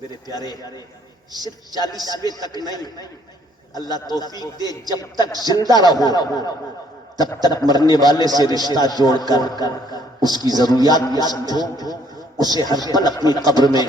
میرے پیارے صرف 40ویں تک نہیں، اللہ توفیق دے جب تک زندہ رہو تب تک مرنے والے سے رشتہ جوڑ کر اس کی ضروریات کو سمجھو، اسے ہر پل اپنی قبر میں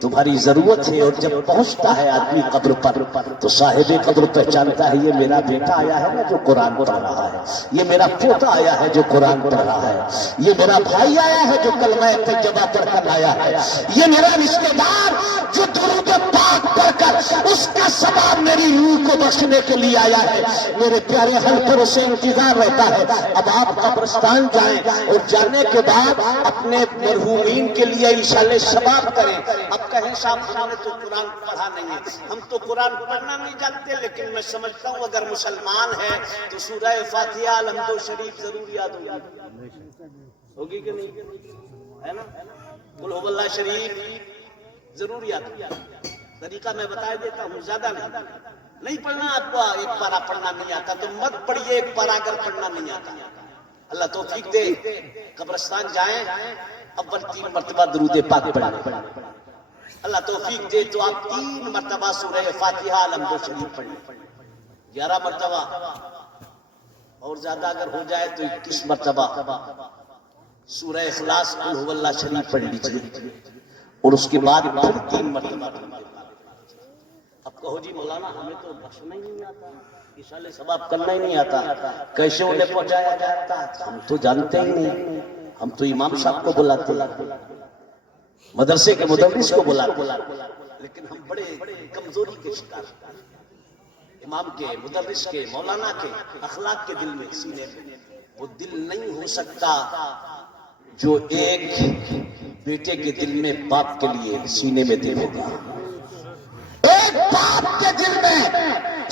تمہاری ضرورت ہے، اور جب پہنچتا ہے آدمی قبر پر تو صاحب قبر پہچانتا ہے یہ میرا بیٹا آیا ہے نا جو قرآن پڑھ رہا ہے، یہ میرا پوتا آیا ہے جو قرآن پڑھ رہا ہے، یہ میرا بھائی آیا ہے جو کلمہ طیبہ پڑھ کر آیا ہے، یہ میرا رشتہ دار جو درود پاک پڑھ کر اس کا ثواب میری روح کو بخشنے کے لیے آیا ہے۔ میرے پیارے حل پر اسے انتظار رہتا ہے۔ اب آپ قبرستان جائیں اور جانے کے بعد اپنے مرحومین کے لیے اشارے ثواب کریں۔ اب کہیں صاحب ہم نے تو قرآن پڑھا نہیں ہے، ہم تو قرآن پڑھنا نہیں جانتے، لیکن میں سمجھتا ہوں اگر مسلمان ہے تو سورہ فاتحہ الحمد شریف ضرور یاد ہوگی کہ نہیں، ہے نا؟ قل هو اللہ شریف ضرور یاد ہوگی۔ طریقہ میں بتا دیتا ہوں، زیادہ نہیں پڑھنا، آپ کو ایک پارہ پڑھنا نہیں آتا تو مت پڑھیے، ایک پارہ اگر پڑھنا نہیں آتا۔ اللہ توفیق دے، قبرستان جائیں، اول 3 مرتبہ درود پاک پڑھیں۔ اللہ توفیق دے تو آپ 3 مرتبہ سورہ فاتحہ الحمد شریف پڑھیں، 11 مرتبہ، اور زیادہ اگر ہو جائے تو 21 مرتبہ سورہ اخلاص قل هو اللہ شریف پڑھ لیجیے، اور اس کے بعد پھر 3 مرتبہ۔ اب کہو جی مولانا ہمیں تو بخشنا ہی نہیں آتا، اشارے ثواب کرنا ہی نہیں آتا، کیسے انہیں پہنچایا جاتا؟ ہم تو جانتے ہی نہیں، ہم تو امام صاحب کو بلاتے، مدرسے کے مدرس کو بلاتے، لیکن ہم بڑے کمزوری کے شکار، امام کے، مدرس کے، مولانا کے اخلاق کے دل میں، سینے میں وہ دل نہیں ہو سکتا جو ایک بیٹے کے دل میں باپ کے لیے سینے میں دل ہوگا۔ ایک باپ کے دل میں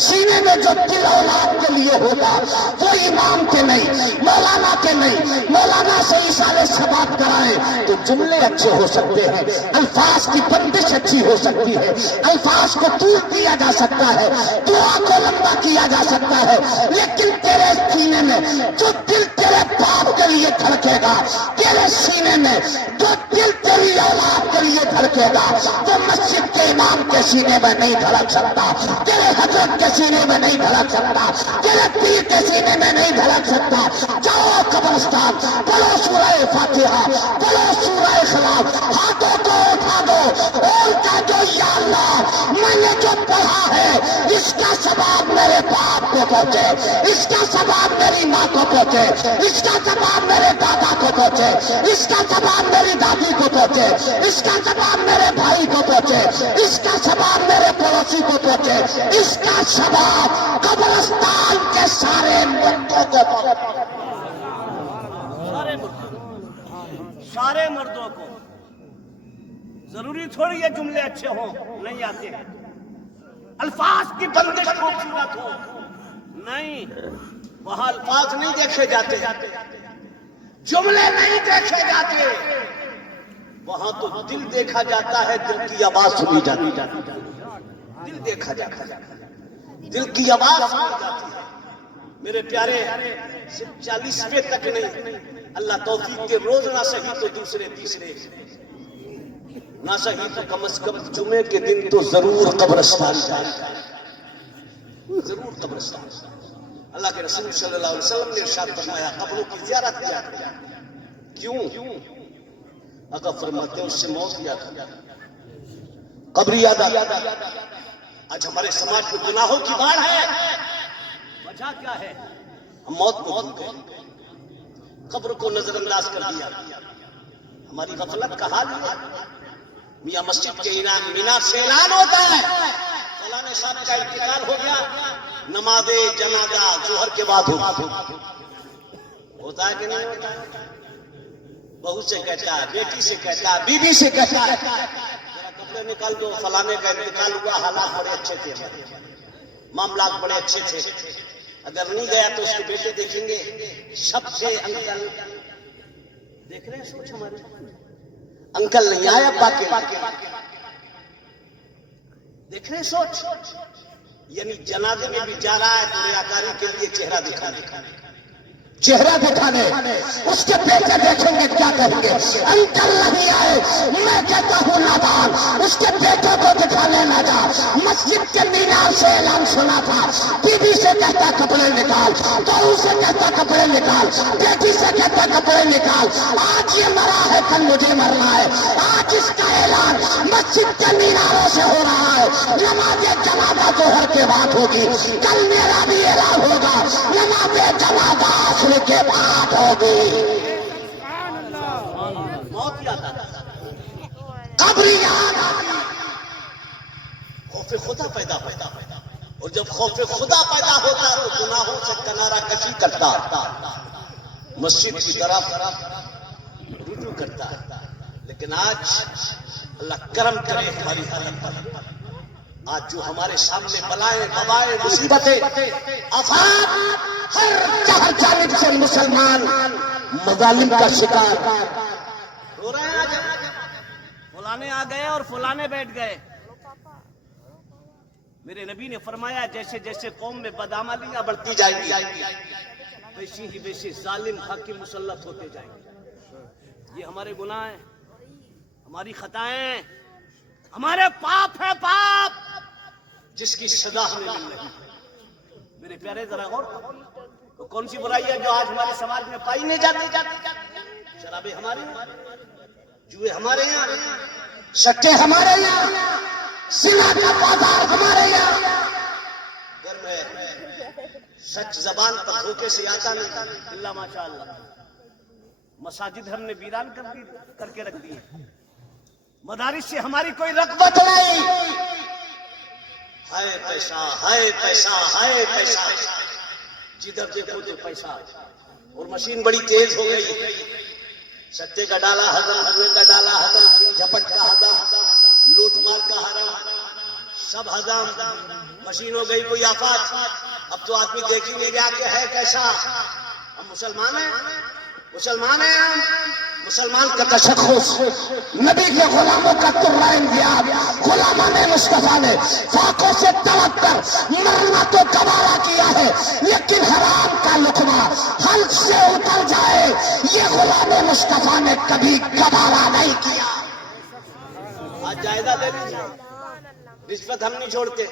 سینے میں جو دل اولاد کے لیے ہوگا وہ امام کے نہیں، مولانا کے نہیں۔ مولانا سے اشارے ثواب کرائیں تو جملے اچھے ہو سکتے ہیں، الفاظ کی بندش اچھی ہو سکتی ہے، الفاظ کو طول دیا جا سکتا ہے، دعا کو لمبا کیا جا سکتا ہے، لیکن تیرے سینے میں جو دل تیرے باپ کے لیے دھڑکے گا، تیرے سینے میں جو دل تیری اولاد کے لیے دھڑکے گا، وہ مسجد کے امام کے سینے میں نہیں دھڑک سکتا، تیرے حضرت کے سینے میں نہیں دھڑک سکتا، تیرے پیر کے سینے میں نہیں دھڑک سکتا۔ جاؤ قبرستان، پڑھو سورہ فاتحہ، پڑھو سورہ اخلاص، ہاتھوں کو اٹھا دو اور کہہ دو یا اللہ میں نے جو پڑھا ہے اس کا ثواب میرے باپ کو پہنچے، اس کا ثواب میری ماں کو پہنچے، اس کا ثواب میرے دادا کو پہنچے، اس کا ثواب میری دادی کو پہنچے، اس کا ثواب میرے بھائی کو پہنچے، اس کا ثواب میرے پڑوسی کو پہنچے، اس کا ثواب قبرستان کے سارے مردوں کو پہنچے، سارے مردوں کو۔ ضروری تھوڑی یہ جملے اچھے ہوں، نہیں آتے ہیں، الفاظ کی بندش خوبصورت ہو، نہیں، وہاں الفاظ نہیں دیکھے جاتے، جملے نہیں دیکھے جاتے، وہاں تو دل دیکھا جاتا ہے، دل کی آواز سنی جاتی ہے، دل دیکھا جاتا ہے، دل کی آواز سنی جاتی ہے۔ میرے پیارے صرف 40ویں تک نہیں، اللہ توفیق کے روز نہ صحیح تو دوسرے تیسرے، نہ صحیح تو کم از کم جمعے کے دن تو ضرور قبرستان جائیں، ضرور قبرستان۔ اللہ کے رسول صلی اللہ علیہ وسلم نے ارشاد فرمایا قبروں کی زیارت کیا، کیوں؟ آقا فرماتے ہیں اس سے موت یاد آ جاتی، قبر یاد آ جاتی۔ آج ہمارے سماج میں گناہوں کی باڑھ ہے، وجہ کیا ہے؟ ہم موت کو بھول گئے، قبر کو نظر انداز کر دیا، ہماری غفلت کا حال ہے۔ میاں مسجد کے مینار سے اعلان ہوتا ہے فلاں صاحب کا انتقال ہو گیا، نماز جنازہ ظہر کے بعد ہوتا ہے کہ نہیں ہوتا ہے؟ بہو سے کہتا ہے، بیٹی سے کہتا ہے، بیوی سے کہتا ہے ذرا کپڑے نکال دو، فلانے کا انتقال ہوا، حالات بڑے اچھے تھے، معاملات بڑے اچھے تھے، اگر نہیں گیا تو اس کے بیٹے دیکھیں گے، سب سے انکل دیکھ رہے ہیں، سوچ ہمارے انکل نہیں آیا باقی دیکھ رہے ہیں، سوچ، یعنی جنازے میں بھی جا رہا ہے تو ریاکاری کے لیے چہرہ دکھانے، چہرہ دکھانے، اس کے بیٹے دیکھیں گے کیا کہیں گے، انکل نہیں آئے، میں کہتا ہوں نادان، اس کے بیٹوں کو دکھانے نہ جا. مسجد کے مینار سے اعلان سنا تھا, بیوی سے کہتا کپڑے نکال, بہو سے کہتا کپڑے نکال, بیٹی سے کہتا کپڑے نکال. آج یہ مرا ہے, کل مجھے مرنا ہے. آج اس کا اعلان مسجد کے میناروں سے ہو رہا ہے. نماز جنازہ ظہر کے بعد ہوگی, کل میرا بھی اعلان ہوگا, نماز جنازہ عصر کے بعد ہوگی. موت یاد آتا, قبر یاد آتی. خوف خدا پیدا اور جب خوف خدا پیدا ہوتا تو گناہوں سے کنارہ کشی کرتا, مسجد کی طرف رجوع کرتا. لیکن آج اللہ کرم کرے ہماری حالت پر. آج جو ہمارے سامنے بلائیں, وبائیں, مصیبتیں, آفات, ہر جانب سے مسلمان مظالم کا شکار ہو رہے ہیں. فلانے آ گئے اور فلانے بیٹھ گئے. میرے نبی نے فرمایا جیسے جیسے قوم میں بدعمالیاں بڑھتی جائیں گی ویسے ہی ویسے ظالم حاکم مسلط ہوتے جائیں گے. یہ ہمارے گناہ ہیں, ہماری خطائیں, ہمارے پاپ ہیں, پاپ جس کی سزا ہمیں مل رہی ہے. میرے پیارے ذرا غور کرو, کون سی برائی ہے جو آج ہمارے سماج میں پائی نہیں جاتی؟ شرابیں ہمارے یہاں, جوئے ہمارے یہاں, سٹے ہمارے یہاں, زنا کا بازار ہمارے یہاں. گھر میں سچ زبان پر دھوکے سے آتا نہیں. اللہ ماشاء اللہ. مساجد ہم نے ویران کر کے رکھ دی ہے. مدارس سے ہماری کوئی رغبت نہیں. ہائے پیسہ, ہائے پیسہ, ہائے پیسہ, جدھر دیکھو تو پیسہ. اور مشین بڑی تیز ہو گئی. سٹے کا ڈالا حرام, جوئے کا ڈالا حرام, جھپٹ کا حرام, لوٹ مار کا حرام, سب حرام. مشین ہو گئی کوئی آفات. اب تو آدمی دیکھ ہی نہیں گیا کہ ہے کیسا. ہم مسلمان ہیں, مسلمان ہیں ہم. مسلمان کا تشخص نبی کے غلاموں کا ترائن دیا. غلامان مصطفیٰ نے فاقوں سے طلب کر مرنا تو گوارا کیا ہے, لیکن حرام کا لقمہ حلق سے اتر جائے یہ غلام مصطفیٰ نے کبھی گوارا نہیں کیا. آج جائزہ لے لیجیے, رشوت ہم نہیں چھوڑتے.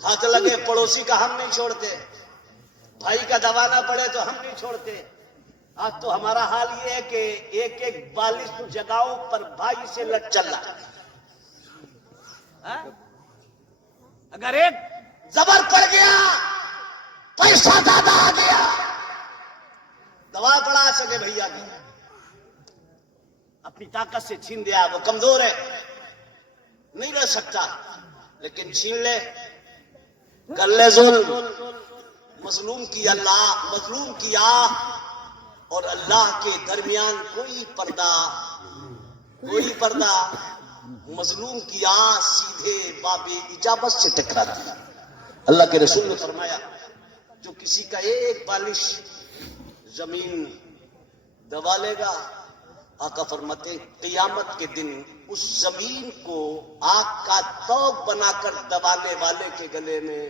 ہاتھ لگے پڑوسی کا ہم نہیں چھوڑتے. بھائی کا دبانا پڑے تو ہم نہیں چھوڑتے. آج تو ہمارا حال یہ ہے کہ ایک ایک 42 جگہوں پر بھائی سے لڑ چل رہا. اگر ایک زبر پڑ گیا, پیسہ زیادہ آ گیا, دوا پڑا سکے بھیا کی, اپنی طاقت سے چھین دیا. وہ کمزور ہے, نہیں رہ سکتا, لیکن چھین لے, کر لے ظلم. مظلوم کی اللہ, مظلوم کیا اور اللہ کے درمیان کوئی پردہ. مظلوم کیا سیدھے باب اجابت سے ٹکرا دیا. اللہ کے رسول نے فرمایا جو کسی کا ایک بالش زمین دبا لے گا, آقا فرماتے ہیں قیامت کے دن اس زمین کو آگ کا توق بنا کر دبانے والے کے گلے میں,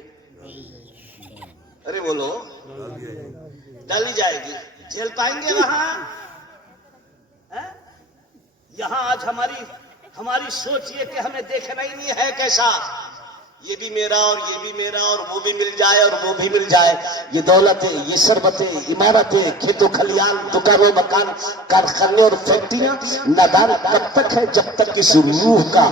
ارے بولو, ڈالی جائے گی. جھیل پائیں گے وہاں؟ یہاں آج ہماری سوچ یہ کہ ہمیں دیکھنا ہی نہیں ہے کیسا. یہ بھی میرا اور یہ بھی میرا اور وہ بھی مل جائے اور وہ بھی مل جائے. یہ دولتیں, یہ ثروتیں, عمارتیں, کھیت و کھلیان, دکانوں, مکان, کارخانے اور فیکٹریاں نادان کب تک ہے جب تک اس روح کا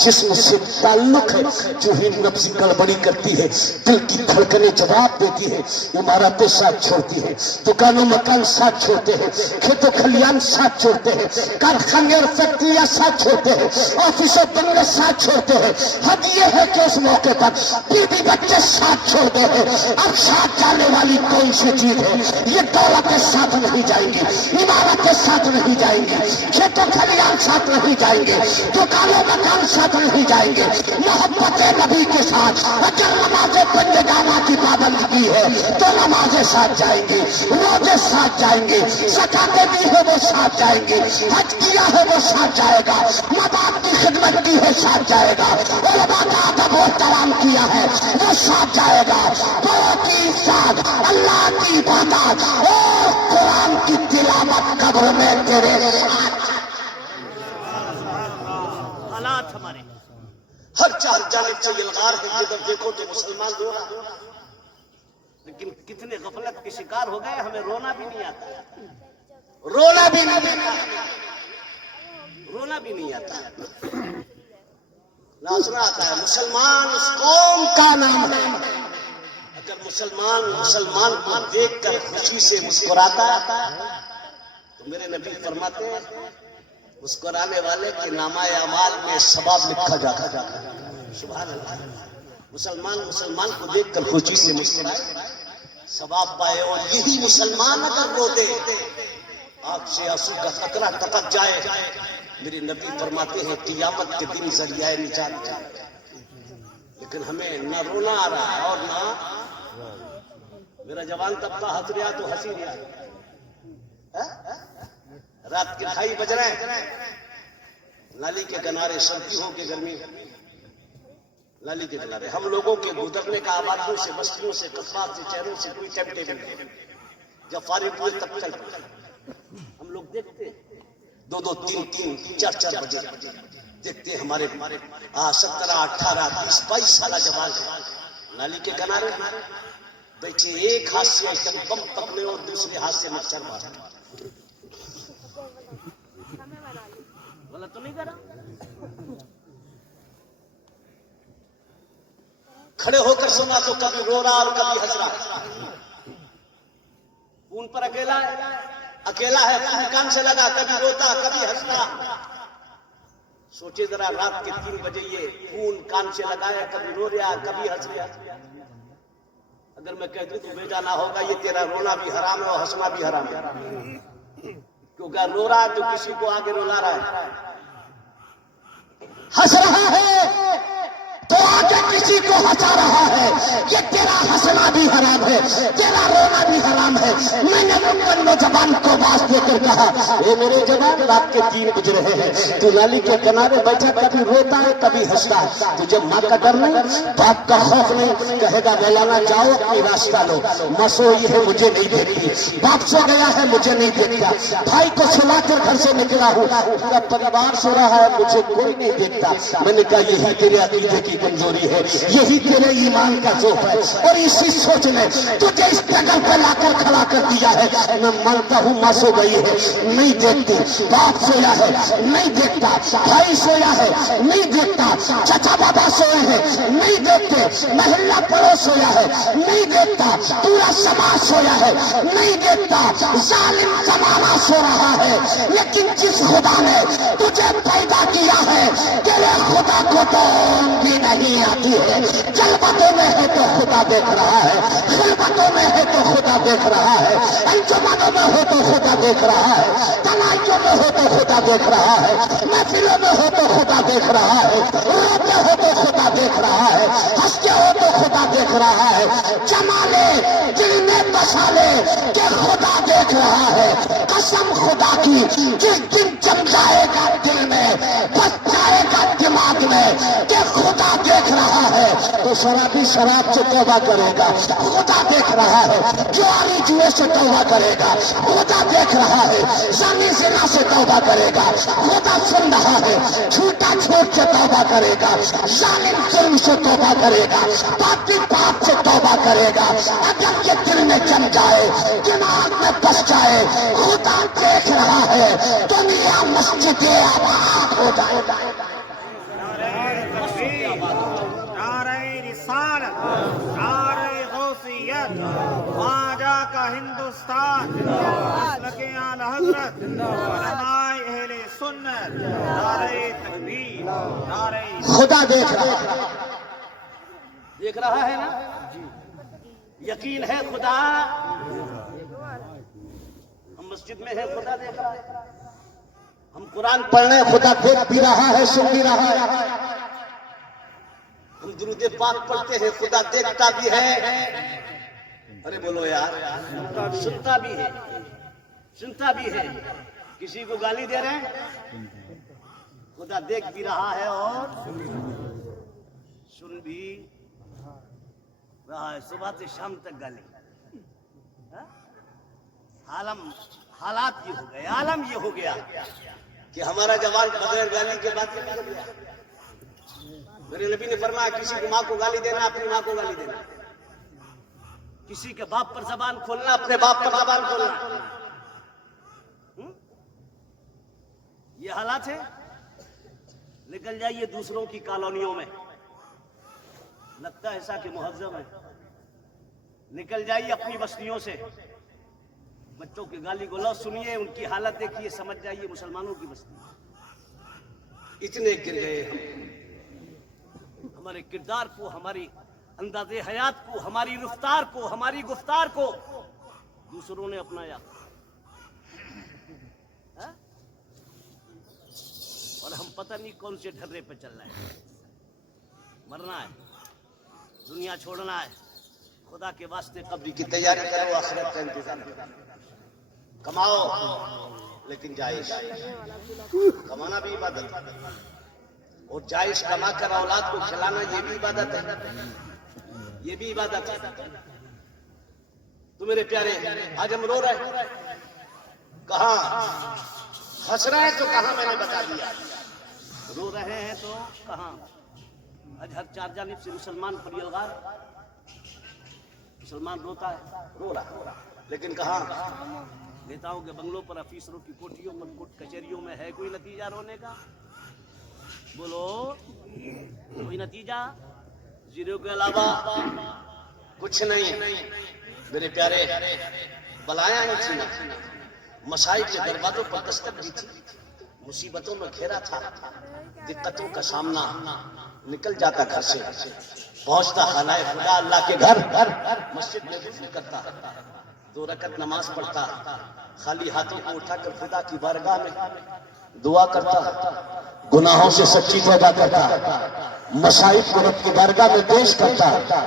جسم سے تعلق ہے. جو ہی نفس گڑبڑی کرتی ہے, دل کی دھڑکنیں جواب دیتی ہے, عمارتیں ساتھ چھوڑتی ہیں, دکانوں مکان ساتھ چھوڑتے ہیں, کھیت و کھلیان ساتھ چھوڑتے ہیں, کارخانے اور فیکٹریاں ساتھ چھوڑتے ہیں, آفس و بنگلے ساتھ چھوڑتے ہیں. حد یہ ہے کہ اس موقع پر بیوی بچے ساتھ چھوڑ دے ہیں. اب ساتھ جانے والی کون سی چیز ہے؟ یہ دولتیں ساتھ نہیں جائیں گی, عمارتیں ساتھ نہیں جائیں گی, کھیت و کھلیان ساتھ نہیں جائیں گے, دکانوں مکان ساتھ نہیں جائیں گے. محبت نبی کے ساتھ اگر نماز بندگانہ کی پابندی کی ہے تو نمازیں ساتھ جائیں گی, روزے ساتھ جائیں گے, زکات دی ہے وہ ساتھ جائیں گے, حج کیا ہے وہ ساتھ جائے گا, ماں باپ کی خدمت کی ہے ساتھ جائے گا, علماء کا ادب و احترام کیا ہے وہ ساتھ جائے گا. بہت ہی ساتھ اللہ کی عبادت اور قرآن کی تلاوت قبر میں تیرے ہر چار جانب سے یلغار ہے، جدھر دیکھو تو مسلمان رو رہا، لیکن کتنے غفلت کے شکار ہو گئے، ہمیں رونا بھی نہیں آتا، رونا بھی نہیں آتا، رونا بھی نہیں آتا، ناچنا آتا ہے۔ مسلمان اس قوم کا نام ہے، اگر مسلمان کو دیکھ کر خوشی سے مسکراتا ہے تو میرے نبی فرماتے ہیں مسکرانے والے کے نامہ اعمال میں ثواب لکھا جاتا ہے۔ سبحان اللہ۔ مسلمان کو دیکھ کر خوشی سے مسکرائے، ثواب پائے، اور یہی مسلمان اگر رو دے، آنکھ سے آنسو کا قطرہ ٹپک جائے، میرے نبی فرماتے ہیں قیامت کے دن ذریعہ نجات ہے۔ لیکن ہمیں نہ رونا آ رہا ہے اور نہ میرا جوان طبقہ ہنس رہا تو ہنسی رہا۔ رات کے 2:30 بج رہے ہیں، نالی کے کنارے، سردی ہو کے گرمی، نالی کے کنارے ہم لوگوں کے گزرنے کا آبادیوں سے، بستیوں سے، قصبات سے، شہروں سے کوئی ٹائم ٹیبل نہیں۔ جب فارغ ہوئے تب چل پڑے، ہم لوگ دیکھتے 2-2 3-3 4-4 بجے دیکھتے ہیں ہمارے 17 18 20 22 سالہ جوان نالی کے کنارے بیٹھے، ایک ہاتھ سے ایٹم بم پکڑے اور دوسرے ہاتھ سے مچھر مارتے۔ بولا تو نہیں کرا، کھڑے ہو کر سنا تو کبھی رو رہا اور کبھی ہنس رہا۔ فون پر اکیلا ہے، فون کان سے لگا، کبھی روتا کبھی ہنستا۔ سوچے ذرا رات کے 3 بجے یہ فون کان سے لگایا، کبھی رو رہا کبھی ہنس رہا۔ اگر میں کہہ دوں تو بیجانا ہوگا یہ تیرا رونا بھی حرام ہے اور ہنسنا بھی حرام ہے، کیونکہ رو رہا ہے تو کسی کو آگے رلا رہا ہے، ہنس رہا ہے تو آگے کسی کو ہنسا رہا ہے۔ یہ تیرا ہنسنا بھی حرام ہے، تیرا رونا بھی حرام ہے۔ میں نے رکن نوجوان کو باز دے کر کہا، اے میرے جوان، رات کے 3 بج رہے ہیں، تو نالی کے کنارے بیٹھا کبھی روتا ہے کبھی ہنستا ہے، تجھے ماں کا ڈر نہیں، باپ کا خوف نہیں؟ کہے گا مولانا جاؤ اپنی راستہ لو، ماں سوئی ہے مجھے نہیں دیکھتی، باپ سو گیا ہے مجھے نہیں دیکھتا، بھائی کو سلا کر گھر سے نکلا ہوں، پورا پریوار سو رہا ہے مجھے کوئی نہیں دیکھتا۔ میں نے کہا یہی تیرے عقیدے کی کمزوری ہے، یہی تیرے ایمان کا ضعف ہے، اور اسی سوچ نے تجھے اس جگہ پہ لا کر کھڑا کر دیا ہے۔ میں مانتا ہوں ماں سو گئی ہے نہیں دیکھتی، باپ سویا ہے نہیں دیکھتا، بھائی سویا ہے نہیں دیکھتا، چچا بابا سوئے ہیں نہیں دیکھتے، محلہ پڑوس سویا ہے نہیں دیکھتا، پورا سماج سویا ہے نہیں دیکھتا، ظالم زمانہ سو رہا ہے، لیکن جس خدا نے تجھے پیدا کیا ہے تیرے خدا کو تو بھی نہیں آتی ہے۔ جلوتوں میں ہے تو خدا دیکھ رہا ہے، خلوتوں میں ہے تو خدا دیکھ رہا ہے، انجمنوں میں ہو تو خدا دیکھ رہا ہے، تنائیوں میں ہو تو خدا دیکھ رہا ہے، محفلوں میں ہو تو خدا دیکھ رہا ہے، روتے ہو تو خدا دیکھ رہا ہے، ہنستے ہو تو خدا دیکھ رہا ہے۔ جما لے دل میں بسا لے کہ خدا دیکھ رہا ہے۔ قسم خدا کی جس دن جم جائے گا دل میں، بس جائے گا دماغ میں کہ خدا دیکھ رہا ہے، تو شرابی شراب سے توبہ کرے گا، خدا دیکھ رہا ہے، جواری جوئے سے توبہ کرے گا، خدا دیکھ رہا ہے، زانی زنا سے توبہ کرے گا، خدا سن رہا ہے، جھوٹا جھوٹ سے توبہ کرے گا، ظالم ظلم سے توبہ کرے گا، پاپی پاپ سے توبہ کرے گا۔ اگر یہ دل میں جم جائے، دماغ میں بس جائے، خدا دیکھ رہا ہے، دنیا مسجد آباد ہو جائے گا۔ نعرہ رسالت، نعرہ غوثیت، خواجہ کا ہندوستان، مسلک اعلی حضرت، علماء اہل سنت، نعرہ تکبیر، نعرہ خدا دیکھ رہا ہے، دیکھ رہا ہے نا؟ یقین ہے خدا، ہم مسجد میں ہے خدا دیکھ رہا ہے، ہم قرآن پڑھ رہے ہیں خدا دیکھ بھی رہا ہے، سن بھی رہا ہے، ہم درود پاک پڑھتے ہیں خدا دیکھتا بھی ہے، ارے بولو یار، سنتا بھی ہے، سنتا بھی ہے۔ کسی کو گالی دے رہے ہیں، خدا دیکھ بھی رہا ہے اور سن بھی رہا ہے، صبح سے شام تک گالی۔ حالات یہ ہو گئے، عالم یہ ہو گیا کہ ہمارا جوان بغیر گالی کے بات نہیں کر رہا۔ میرے نبی نے فرمایا کسی کی ماں کو گالی دینا اپنی ماں کو گالی دینا, کسی کے باپ پر زبان کھولنا اپنے باپ پر زبان کھولنا. یہ حالات ہیں. نکل جائیے دوسروں کی کالونیوں میں, لگتا ہے ایسا کہ مہذب ہے. نکل جائیے اپنی بستیوں سے, بچوں کی گالی گلوچ سنیے, ان کی حالت دیکھیے, سمجھ جائیے مسلمانوں کی بستی. اتنے گر گئے ہم, ہمارے کردار کو, ہماری انداز حیات کو, ہماری رفتار کو, ہماری گفتار کو دوسروں نے اپنایا. اور ہم پتہ نہیں کون سے ڈھرے پہ چل رہے ہیں. مرنا ہے, دنیا چھوڑنا ہے, خدا کے واسطے قبر کی تیاری کرو, آخرت کا انتظام کرو. کماؤ لیکن جائز, کمانا بھی عبادت ہے, اور جائز کما کر اولاد کو کھلانا یہ بھی عبادت ہے, یہ بھی عبادت ہے. تو میرے پیارے آج ہم رو رہے ہیں, کہاں ہنس رہے ہیں تو کہاں میں نے بتا دیا, رو رہے ہیں تو کہاں. آج ہر چار جانب سے مسلمان پر یلغار, مسلمان روتا ہے, رو رہا, لیکن کہاں. نیتاؤں کے بنگلوں پر, افیسروں کی کوٹھیوں پر, کوٹ کچہریوں میں ہے کوئی نتیجہ رونے کا؟ بولو کوئی نتیجہ؟ زیرو کے علاوہ کچھ نہیں. میرے پیارے بلایاں ہی تھی, مصائب کے دروازوں پر دستک دی تھی, مصیبتوں میں گھیرا تھا, دقتوں کا سامنا, نکل جاتا گھر سے, پہنچتا خانہ خدا اللہ کے گھر, مسجد میں وضو کرتا, 2 رکعت نماز پڑھتا, خالی ہاتھوں کو اٹھا کر خدا کی بارگاہ میں دعا کرتا, گناہوں سے سچی توبہ کرتا, مصائب کو رب کی بارگاہ میں پیش کرتا,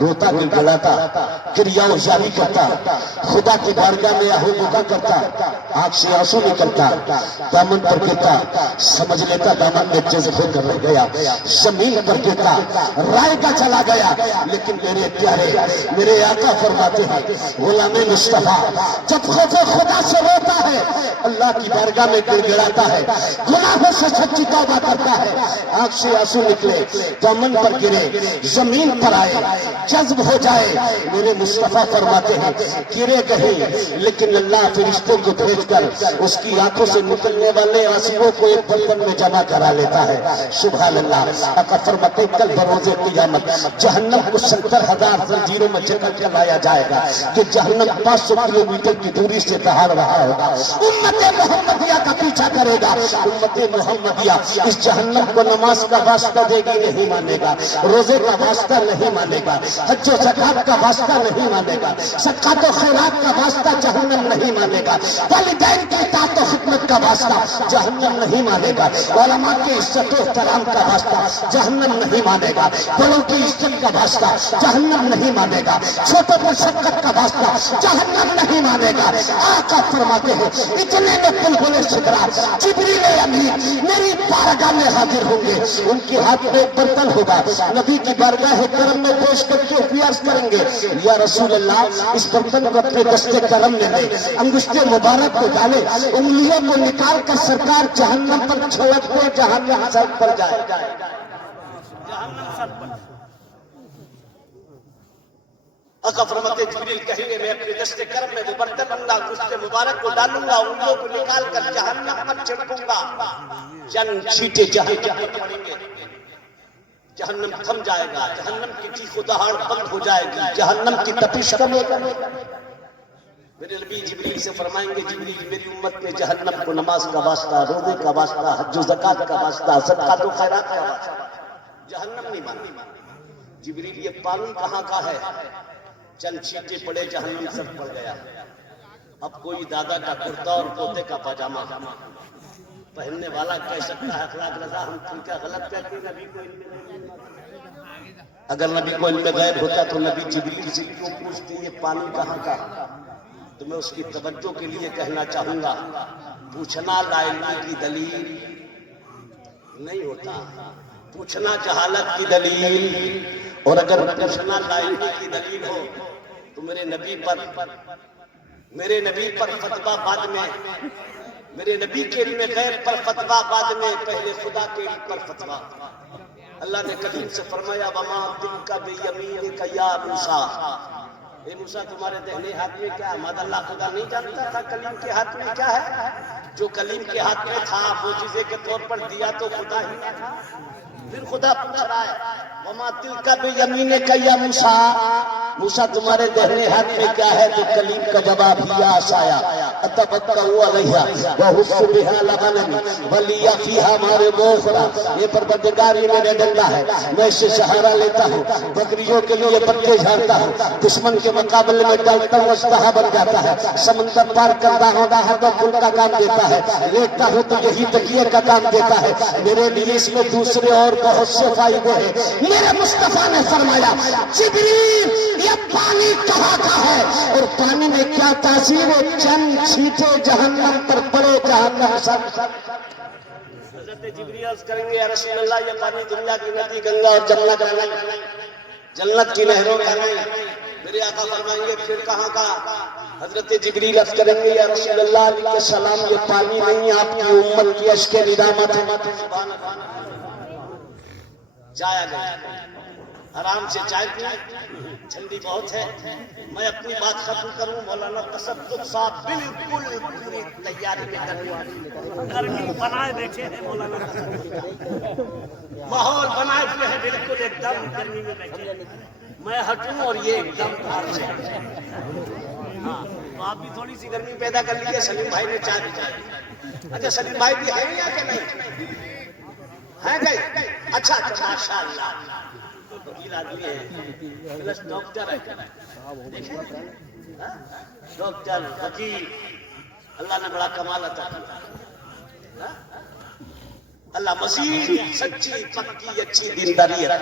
روتا گڑ گڑاتا, کریا جاری کرتا, خدا کی بارگاہ میں آہو بکا کرتا, آنکھ سے آنسو نکلتا, دامن پر گرتا, سمجھ لیتا دامن میں جذب ہو کر رہ گیا, زمین پر گرتا, رائے کا چلا گیا. لیکن میرے پیارے میرے آقا فرماتے ہیں, غلام مصطفیٰ جب خوف خدا سے روتا ہے, اللہ کی بارگاہ میں گڑ گڑاتا ہے, گناہوں سے سچی توبہ کرتا ہے, آنکھ سے آنسو نکلے, دامن پر گرے, زمین پر آئے, جذب ہو جائے, میرے مصطفیٰ فرماتے ہیں گرے کہیں, لیکن اللہ فرشتوں کو بھیج کر اس کی آنکھوں سے نکلنے والے آنسوؤں کو ایک برتن میں جمع کرا لیتا ہے. سبحان اللہ. آقا فرماتے ہیں کل بروز قیامت جہنم کو 70,000 زنجیروں میں جکڑ کر لایا جائے گا کہ جہنم 500 کلومیٹر کی دوری سے دہاڑ رہا ہوگا. امت محمدیہ کا پیچھا کرے گا, امت محمدیہ اس جہنم کو نماز کا واسطہ دے گی نہیں مانے گا, روزے کا واسطہ نہیں مانے گا, حج و زکات کا واسطہ نہیں مانے گا, صدقات و خیرات کا واسطہ جہنم نہیں مانے گا, والدین کی اطاعت و خدمت کا واسطہ جہنم نہیں مانے گا, علماء کی عزت و احترام کا واسطہ جہنم نہیں مانے گا, بڑوں کی عزت کا واسطہ جہنم نہیں مانے گا, چھوٹوں پر شفقت کا واسطہ جہنم نہیں مانے گا. آقا فرماتے ہیں اتنے میں بلبل صدرا جبریل امین میری بارگاہ میں حاضر ہوں گے, ان کے ہاتھ میں ایک برتن ہوگا, نبی کی بارگاہ کرم میں پیش کر کے پیاس کریں گے, یا رسول اللہ اس برتن کو اپنے دستے کرم میں لے, انگشتے مبارک کو ڈالے, انگلیوں کو نکال کر سرکار جہنم پر چھڑک دے, جہنم سر پر جائے, جہنم سر پر. آقا فرماتے جبریل کہیں گے میں اپنے دستے کرم میں وہ برتن لوں گا, انگشتے مبارک کو ڈالوں گا, انگلیوں کو نکال کر جہنم پر چھڑکوں گا, چند چھینٹے جہنم پر پڑیں گے, جہنم تھم جائے گا, جہنم کی چیخ و دہاڑ بند ہو جائے گی, جہنم کی تپش کم ہو جائے گی. میرے نبی جبریل سے فرمائیں گے جبریل میری امت میں جہنم کو نماز کا واسطہ, روزے کا واسطہ, حج و زکات کا واسطہ, صدقات و خیرات کا واسطہ, جہنم نہیں مانی. جبریل یہ پانی کہاں کا ہے, چند چھینٹے پڑے جہنم سب پڑ گیا. اب کوئی دادا کا کرتا اور پوتے کا پاجامہ پہننے والا کہہ سکتا ہے اخلاق رضا ہم تم کیا غلط کہتے ہیں, نبی کو اگر نبی کو علم غیب ہوتا تو نبی جبریل سے کیوں پوچھتے یہ پانی کہاں کا. تو میں اس کی توجہ کے لیے کہنا چاہوں گا پوچھنا لا علمی کی دلیل نہیں ہوتا, پوچھنا جہالت کی دلیل, اور اگر پوچھنا لا علمی کی دلیل ہو تو میرے نبی پر فتویٰ بعد میں, میرے نبی کے علم غیب پر فتویٰ بعد میں, پہلے خدا کے علم پر فتویٰ. اللہ نے کلیم سے فرمایا وما تلک بیمینک یا موسیٰ، اے موسیٰ تمہارے دہنے ہاتھ میں کیا ہے؟ ماد اللہ خدا نہیں جانتا تھا کلیم کے ہاتھ میں کیا ہے؟ جو کلیم کے ہاتھ میں تھا معجزے کے طور پر دیا تو خدا ہی نہ تھا؟ پھر خدا پوچھ رہا ہے وما تلک بیمینک یا موسیٰ، موسیٰ تمہارے دہنے ہاتھ میں کیا ہے؟ تو کلیم کا جواب دیا عصایا اتوکل علیہا وہش بہا لبنا ولی فیہا مارب اخری، یہ پروردگار یہ میرا ڈنڈا ہے، میں اس سے سہارا لیتا ہوں، بکریوں کے لیے پتے جھاڑتا ہوں، دشمن کے مقابلے میں ڈالتا ہوں اسلحہ بن جاتا ہے، سمندر پار کرتا ہوں ہر وقت پل کا کام دیتا ہے، لیٹتا ہوں تو یہی تکیے کا کام دیتا ہے، میرے لیے اس میں دوسرے اور بہت سے فائدے ہیں۔ میرے مصطفیٰ نے فرمایا جبریل یہ پانی کہاں کا ہے اور پانی میں کیا تاثیر ہے؟ چند چھینٹے جہنم پر پڑے، جہنم سب۔ حضرت جبریل عرض کریں گے یا رسول اللہ یہ پانی دنیا کی ندی گنگا اور جمنا کا نہیں، جنت کی نہروں کا نہیں۔ میرے آقا فرمائیں گے پھر کہاں کا؟ حضرت جبریل عرض کریں گے یا رسول اللہ علیہ السلام یہ پانی نہیں، آپ کی امت کی اشک ندامت ہے۔ جایا گیا آرام سے چائے پی، ٹھنڈی بہت ہے، میں اپنی بات ختم کروں۔ مولانا تصدق صاحب بالکل پوری تیاری میں گرمی بنائے بیٹھے ہیں، مولانا ماحول بنائے ہوئے ہیں، بالکل ایک دم گرمی میں بیٹھے ہیں، میں ہٹوں اور یہ ایک دم باہر سے۔ ہاں تو آپ بھی تھوڑی سی گرمی پیدا کر لیجیے۔ سلیم بھائی نے چائے پی، اچھا سلیم بھائی بھی ہے یا کہ نہیں ہے؟ گئے اچھا اچھا ماشاء اللہ، وکیل آدمی ہے پلس ڈاکٹر ہے، ڈاکٹر وکیل، اللہ نے بڑا کمال عطا کیا۔ اللہ مزید سچی پکی اچھی دینداری ہے،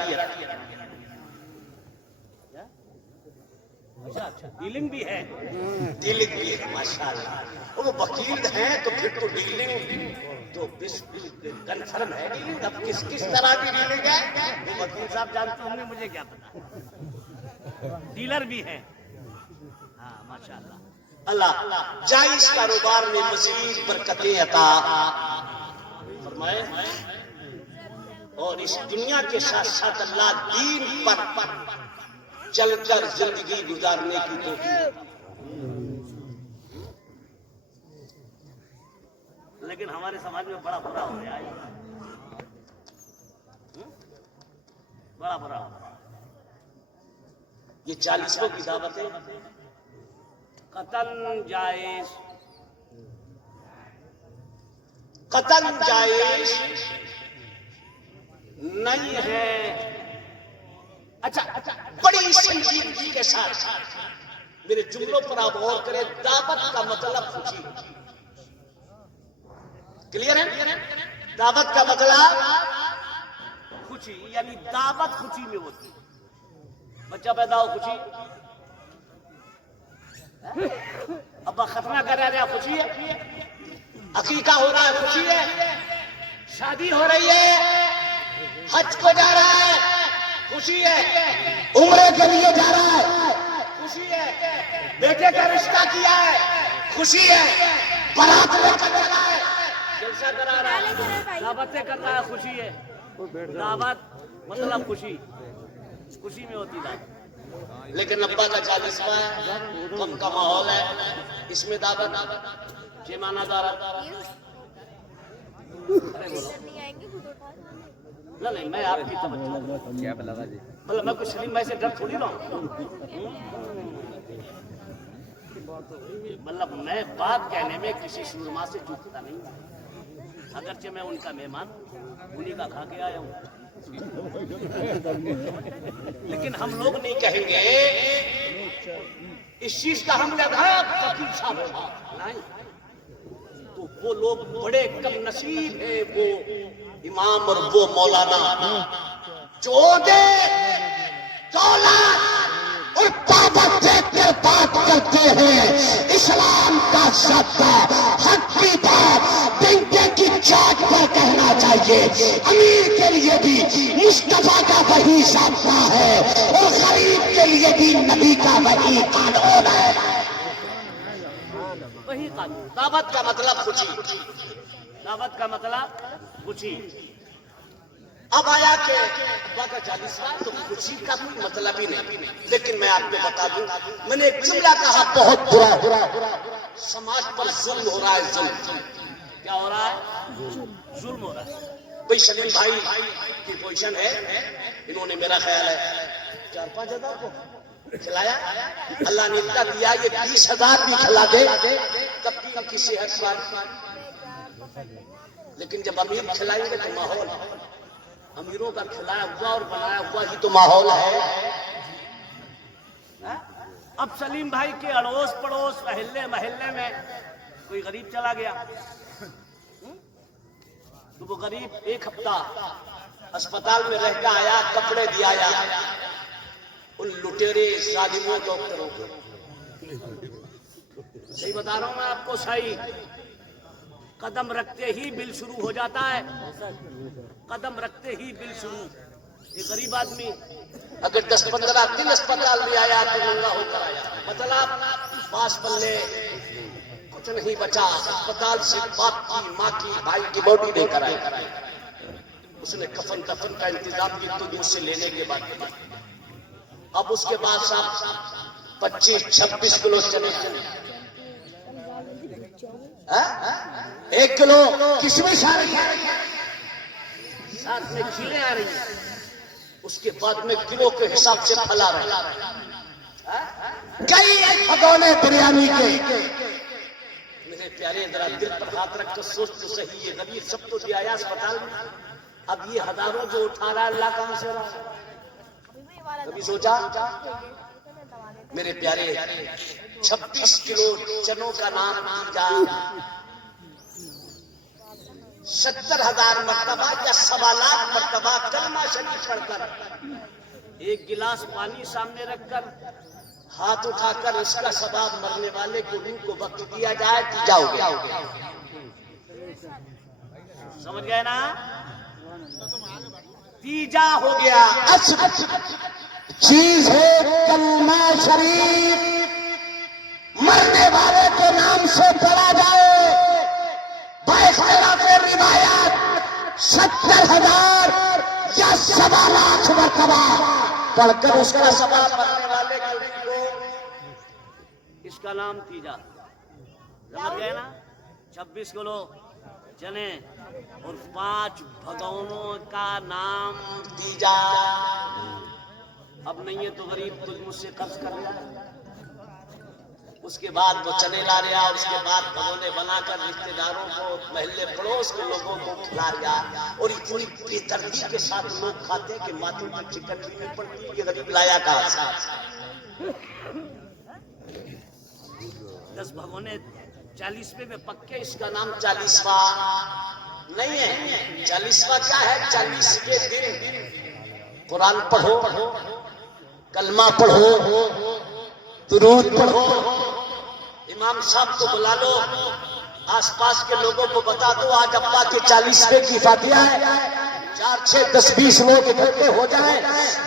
ڈیلنگ بھی ہے، ڈیلنگ بھی ہے ماشاء اللہ۔ وہ وکیل ہیں تو پھر تو ڈیلنگ تو کنفرم ہے ڈیلنگ۔ اب کس طرح کی ڈیلنگ ہے وہ وکیل صاحب جانتے ہوں گے، مجھے کیا پتا۔ ڈیلر بھی ہے، ہاں ماشاء اللہ۔ اللہ جائز کاروبار میں مزید برکتیں عطا فرمائے، اور اس دنیا کے ساتھ ساتھ اللہ دین پر چل کر زندگی گزارنے کی توفیق۔ لیکن ہمارے سماج میں بڑا برا ہو گیا ہے، بڑا برا ہو گیا۔ یہ 40 کی دعوتیں قتل جائز، قتل جائز نہیں ہے۔ اچھا بڑی سنجیدگی کے ساتھ میرے جملوں پر آپ غور کریں، دعوت کا مطلب خوشی، کلیئر ہے؟ دعوت کا مطلب خوشی، یعنی دعوت خوشی میں ہوتی ہے۔ بچہ پیدا ہو خوشی، ابا ختنہ کر رہا ہے خوشی ہے، عقیقہ ہو رہا ہے خوشی ہے، شادی ہو رہی ہے، حج کو جا رہا ہے خوشی ہے، عمرے کے لیے جا رہا ہے خوشی ہے، بیٹے کا رشتہ کیا ہے خوشی ہے، بارات لے کر جا رہا ہے، جلسہ کرا رہا ہے، دعوتیں کر رہا ہے خوشی ہے۔ دعوت مطلب خوشی، خوشی میں ہوتی دعوت۔ لیکن ابا کا 40واں ہے، غم کا ماحول ہے، اس میں دعوت جیمانہ دارا۔ نہیں میں آپ کی توجہ کیا بلغا جی، مطلب میں کوئی سلیم بھائی سے ڈر تھوڑی رہا ہوں، مطلب میں بات کہنے میں کسی سورما سے چوکتا نہیں، اگرچہ میں ان کا مہمان انہی کا کھا کے آیا ہوں، لیکن ہم لوگ نہیں کہیں گے اس چیز کا ہم لگا فقیر صاحب نہیں، تو وہ لوگ بڑے کم نصیب ہیں، وہ امام اور وہ مولانا جو دے دولت اور دعوت دے کر بات کرتے ہیں، اسلام کا سبقہ حق کی بات ڈنڈے کی چوٹ پر کہنا چاہیے۔ امیر کے لیے بھی مصطفیٰ کا وہی سبقہ ہے اور غریب کے لیے بھی نبی کا وہی قانون ہے، وہی قانون۔ دعوت کا مطلب خوشی، دعوت کا مطلب خوشی۔ اب آیا کہ ابا کا 40واں تو خوشی کا کوئی مطلب ہی نہیں، لیکن میں آپ کو بتا دوں، میں نے ایک جملہ کہا بہت برا، سماج پر ظلم ہو رہا ہے، ظلم کیا ہو رہا ہے؟ ظلم ہو رہا ہے۔ بھئی سلیم بھائی کی پوزیشن ہے، انہوں نے میرا خیال ہے 4-5 ہزار کو کھلایا، اللہ نے اتنا دیا یہ 20,000 بھی کھلا دے تب بھی ان کی صحت پر، لیکن جب امیر کھلائیں گے تو ماحول، امیروں کا کھلایا ہوا اور بنایا ہوا ہی تو ماحول ہے۔ اب سلیم بھائی کے اڑوس پڑوس محلے میں کوئی غریب چلا گیا تو وہ غریب 1 ہفتہ اسپتال میں رہ کے آیا، کپڑے دیا ان لٹیرے ظالموں ڈاکٹروں کو، صحیح بتا رہا ہوں میں آپ کو، صحیح قدم رکھتے ہی بل شروع ہو جاتا ہے، قدم رکھتے ہی بل شروع۔ یہ غریب آدمی اگر 10-15 دن اسپتال میں آیا تو ننگا ہو کر آیا، مطلب پاس پلے کچھ نہیں بچا، اسپتال سے باپ کی ماں کی بھائی کی باڈی لے کر آیا، اس نے کفن دفن کا انتظام کی تو مجھ سے لینے کے بعد، اب اس کے بعد صاحب 25-26 کلو چنے، 1 کلو کشمش آ رہی ہے، ساتھ میں کھیلیں آ رہی ہیں، اس کے بعد میں کلو کے حساب سے پھل آ رہا ہے، کئی بھگونے بریانی کے۔ میرے پیارے ذرا دل پر ہاتھ رکھ کر سوچ تو صحیح، یہ غریب سب تو دیا آیا اسپتال میں، اب یہ ہزاروں جو اٹھا رہا ہے اللہ کہاں سے رہا ہے؟ کبھی سوچا؟ میرے پیارے 26 کلو چنوں کا نام جا 70,000 مرتبہ یا 1.25 لاکھ مرتبہ کلمہ شریف پڑھ کر، 1 گلاس پانی سامنے رکھ کر، ہاتھ اٹھا کر اس کا ثواب مرنے والے کو روح کو وقت دیا جائے تو جاؤ گے، سمجھ گئے نا؟ تیجا ہو گیا، چیز ہے کلمہ شریف، مرنے والے کے نام سے پڑھا جائے، باختلاف روایات 70,000 یا 1.25 لاکھ مرتبہ پڑھ کر اس کا ثواب مرنے والے کو اس کا نام تیجا، سمجھ گئے نا؟ 26 کلو چنے اور 5 بھگونوں کا نام تیجا۔ اب نہیں ہے تو غریب تجھ مجھ سے قرض کر لیا، اس کے بعد وہ چنے لا رہا، اس کے بعد بھگونے بنا کر رشتے داروں کو، محلے پڑوس کے لوگوں کو کھلا رہا، اور اتنی بے دردی کے ساتھ لوگ کھاتے کہ ماتھے پر چکن بھی نہیں پڑتی، یہ غریب لایا کہاں؟ 10 بھگونے 40ویں میں پکے، اس کا نام 40واں نہیں ہے۔ 40واں کیا ہے؟ 40ویں دن قرآن پڑھو، کلمہ پڑھو، درود پڑھو، امام صاحب کو بلا لو، آس پاس کے لوگوں کو بتا دو آج ابا کے 40ویں کی فاتحہ ہے، 4, 6, 10, 20 لوگ اکٹھے ہو جائیں،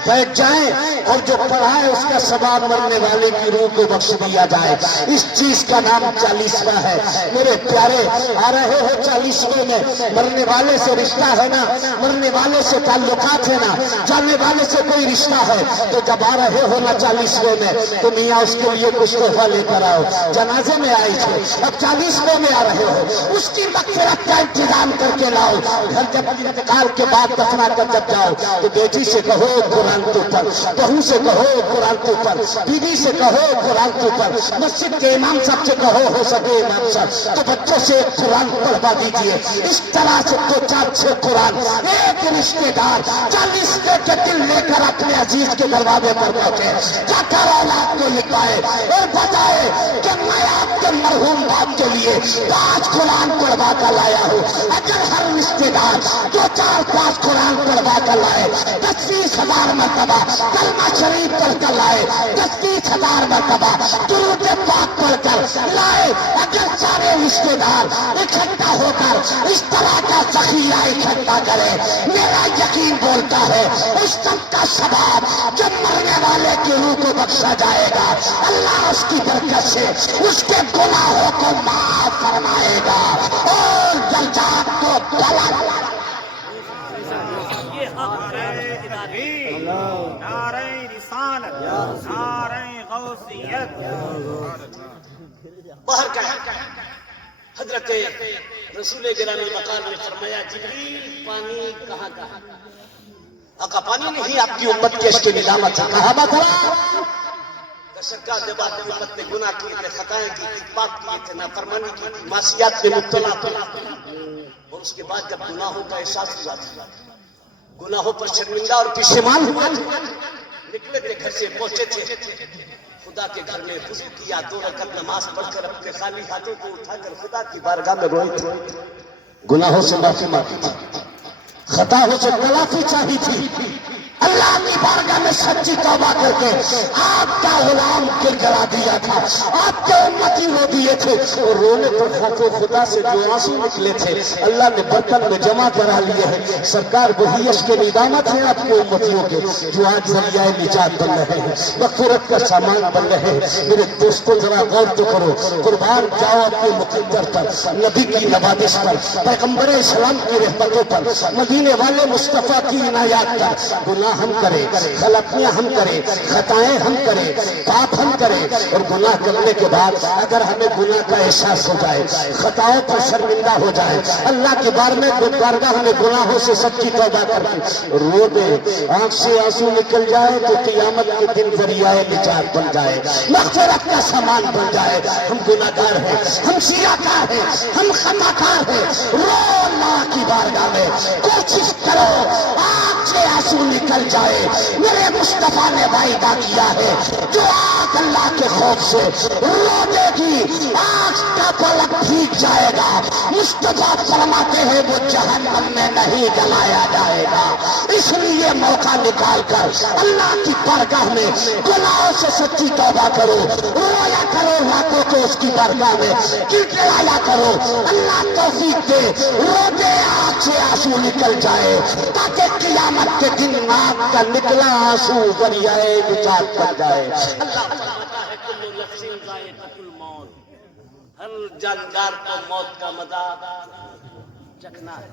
بیٹھ جائیں، اور جو پڑھا ہے اس کا ثواب مرنے والے کی روح کو بخش دیا جائے۔ اس چیز کا نام 40واں ہے۔ میرے پیارے آ رہے ہو 40ویں میں، مرنے والے سے رشتہ ہے نا، مرنے والے سے تعلقات ہے نا، جانے والے سے کوئی رشتہ ہے، تو جب آ رہے ہو نا 40ویں میں تو میاں اس کے لیے کچھ تحفہ لے کر آؤ۔ جنازے میں آئی تھے، اب 40ویں میں آ رہے ہو، اس کی مغفرت کا انتظام کر کے لاؤ۔ گھر جب انتقال کے بعد دفنا کر جب جاؤ تو بیٹی سے کہو قرآن تو پڑھ، بہو سے کہو قرآن تو پڑھ، بیوی سے کہو قرآن تو پڑھ، مسجد کے امام صاحب سے کہو ہو سکے امام صاحب تو بچوں سے قرآن پڑھوا دیجیے۔ اس طرح سے 2, 4, 6 قرآن ایک رشتے دار 40 کے دل لے کر اپنے عزیز کے دروازے پر پہنچے، جا کر اولاد کو لکھائے اور بتائے کہ میں آپ کے مرحوم باپ کے لیے 5 قرآن پڑھوا کر لایا ہوں۔ اگر ہر رشتے دار 2, 4, 5 قرآن پڑھوا کر لائے، 10-20 ہزار مرتبہ کلمہ شریف پڑھ کر لائے، 10-20 ہزار مرتبہ درود پاک پڑھ کر لائے، اگر سارے رشتے دار اکٹھا ہو کر اس طرح کا ذخیرہ اکٹھا کرے، میرا یقین بولتا ہے اس سب کا ثواب جب مرنے والے کی روح کو بخشا جائے گا، اللہ اس کی برکت سے اس کے گناہوں کو معاف فرمائے گا اور درجات کو بلند۔ تکبیر، نعرہ رسالت، نعرہ غوثیت۔ باہر کا حضرت رسول گرامی مقام نے فرمایا جبریل پانی کہاں کہاں؟ آقا پانی نہیں آپ کی امت کے اس کی ندامت ہے۔ کہا بات سرکار جب آپ کی امت نے گناہ کیے تھے، خطائیں کی تھی، پاک کیے تھے، نافرمانی کی تھی، معصیات میں مبتلا تھے، اور اس کے بعد جب گناہوں کا احساس ہوا تھا، گناہوں پر شرمندہ اور پشیمان ہوا تھا، نکلے تھے گھر سے، پہنچے تھے خدا کے گھر میں، وضو کیا، 2 رکعت نماز پڑھ کر اپنے خالی ہاتھوں کو اٹھا کر خدا کی بارگاہ میں روئے تھے، گناہوں سے معافی مانگی تھی، خطاؤں سے تلافی چاہی تھی، اللہ کی بارگاہ میں سچی توبہ کر کے آپ کا غلام گڑگڑا دیا تھا، آپ کے امتی رو دیے تھے، اور رونے پر خاطر خدا سے جو آنسو نکلے تھے اللہ نے برتن میں جمع کرا لیے ہیں۔ سرکار وہی اس کے ندامت ہیں آپ کے امتیوں کے جو آج ذریعہ نجات بن رہے ہیں، مغفرت کا سامان بن رہے ہیں۔ میرے دوستوں ذرا غور تو کرو، قربان جاؤ اپنے مقدر پر، نبی کی نوازش پر، پیغمبر اسلام کی رحمتوں پر، مدینے والے مصطفیٰ کی عنایات پر۔ گناہ ہم کریں، غلطیاں ہم کریں، خطائیں ہم کریں، پاپ ہم کریں، اور گناہ کرنے کے بعد اگر ہمیں گناہ کا احساس ہو جائے، خطاؤں پر شرمندہ ہو جائے، اللہ کے بارگاہ ہمیں گناہوں سے سچی توبہ کر کے رو دے، آنکھ سے آنسو نکل جائے، تو قیامت کے دن ذریعہ نجات بن جائے، مغفرت کا سامان بن جائے۔ ہم گناہگار ہیں، ہم سیاکار ہیں، ہم خطاکار ہیں، رو اللہ کی بارگاہ میں، کوشش کرو آنکھ سے آنسو نکل جائے۔ میرے مصطفیٰ نے وعدہ کیا ہے جو آنکھ اللہ کے خوف سے رو دے گی آنکھ کا پلک بھیگ جائے گا۔ مصطفیٰ فرماتے ہیں وہ جہنم میں نہیں جلایا جائے گا۔ اس لیے موقع نکال کر اللہ کی بارگاہ میں گناہوں سے سچی توبہ کرو، رویا کرو راتوں کو اس کی بارگاہ میں، گڑگڑایا کرو، اللہ توفیق دے، رو دے آنکھ سے آنسو نکل جائے، تاکہ قیامت کے دن آنکھ کا نکلا آنسو ذریعہ نجات بن جائے۔ اللہ فرماتا ہے کل نفس ذائقۃ الموت، ہر جاندار کو موت کا مزہ چکھنا ہے۔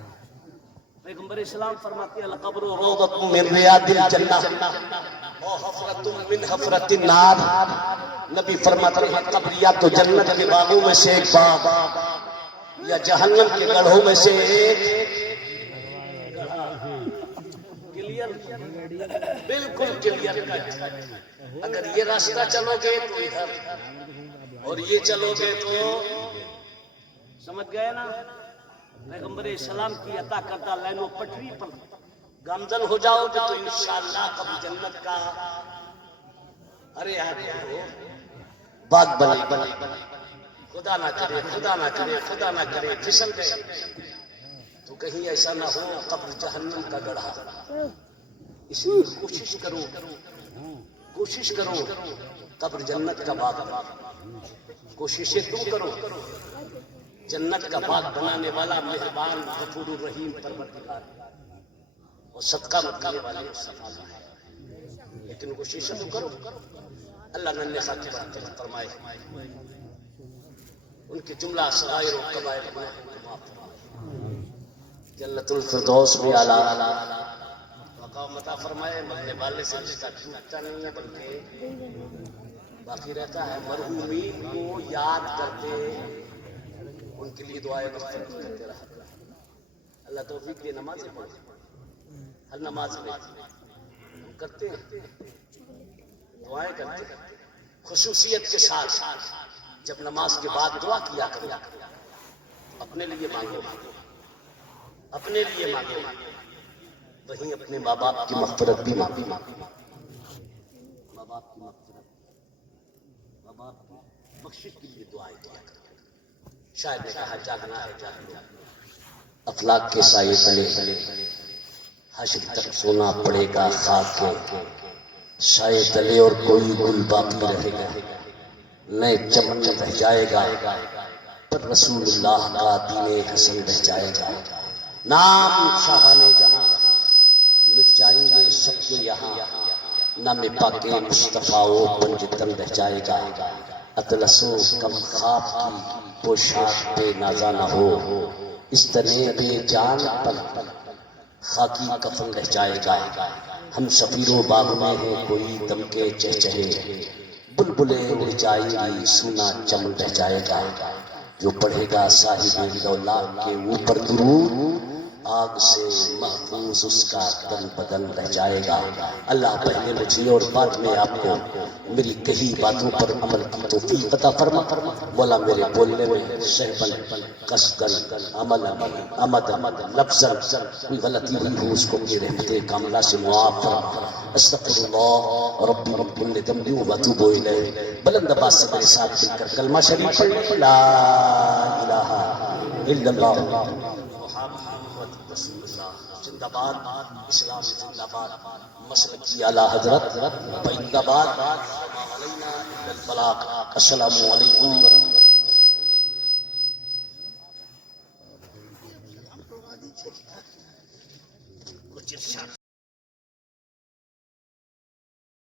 پیغمبر اسلام فرماتے ہیں القبر روضۃ من ریاض الجنہ و حفرۃ من حفرۃ النار۔ نبی فرماتے ہیں قبر یا تو جنت کے باغوں میں سے ایک باغ یا جہنم کے گڑھوں میں سے ایک۔ بالکل کلیئر کٹ۔ اگر یہ راستہ چلو گے تو ادھر، اور یہ چلو گے تو سمجھ گئے نا؟ پیغمبر اسلام کی عطا کردہ لائنوں پٹری پر گامزن ہو جاؤ گے تو انشاءاللہ کبھی جنت کا ارے باغ بنے۔ خدا نہ کرے، خدا نہ کرے، خدا نہ کرے پھسل گئے تو کہیں ایسا نہ ہو قبر جہنم کا گڑھا۔ اس لیے کوشش کرو قبر جنت کا باغ بنے۔ کوششیں تم کرو، جنت کا باغ بنانے والا مہربان غفور الرحیم پروردگار اور صدقہ مانگنے والے مصطفیٰ ہے، لیکن کوششیں تو کرو۔ اللہ نے خاطر بات فرمائے ان کے جملہ صغائر و کبائر گناہوں کو معاف فرمائے، جنت الفردوس میں اعلیٰ مقام عطا فرمائے۔ مرنے والے سے رشتہ ٹوٹتا نہیں ہے بلکہ باقی رہتا ہے۔ مرحومین کو یاد کرتے ان کے لیے دعائیں مغفرت کرتے رہا۔ اللہ توفیق دے، نمازیں پڑھیں، ہر نماز میں ہم کرتے ہیں، دعائیں کرتے ہیں خصوصیت کے ساتھ۔ جب نماز کے بعد دعا کیا کرو، اپنے لیے مانگو، اپنے لیے مانگو، وہیں اپنے ماں باپ کی مغفرت بھی مانگو۔ ماں باپ کی مغفرت، ماں باپ کی بخشش کے لیے دعائیں کیا کرو۔ شاید نے کہا جاگنا ہے جاگنا، افلاک کے سائے تلے حشر تک سونا پڑے گا خاک کے سائے تلے، اور کوئی گل باقی رہے گا، نئے چمن رہ جائے گا، پر رسول اللہ کا دین حسن رہ جائے گا۔ نام شاہان جہاں مٹ جائیں گے سب کے یہاں، نام پاک مصطفیٰ و پنجتن رہ جائے گا۔ اطلسوں کم خواب کی پوشاک پہ نازا نہ ہو، اس طرح بے جان پر خاکی کفن رہ جائے گا۔ ہم سفیروں باغ میں ہیں کوئی دم کے چہچہے، بلبلیں اڑ جائیں گی سونا چمن رہ جائے گا، جو پڑھے گا صاحب دولا کے اوپر درود، آگ سے محفوظ اس کا تن بدن رہ جائے گا۔ اللہ پہلے مجھے اور بعد میں آپ کو میری کہی باتوں پر عمل کی توفیق عطا فرما۔ مولا میرے بولنے میں شہبن قصدن عمدن لفظن کوئی غلطی ہوئی ہو اس کو اپنی رحمت کاملہ سے معاف فرما۔ استغفر اللہ ربی من کل ذنب واتوب الیہ۔ بلند آواز سے میرے ساتھ مل کر کلمہ شریف پڑھ لیں، لا الہ الا اللہ رسول اللہ۔ زندہ باد اسلام، زندہ باد مسلک کی اعلیٰ حضرت، زندہ باد علینا البلاغ۔ السلام علیکم ورحمۃ اللہ۔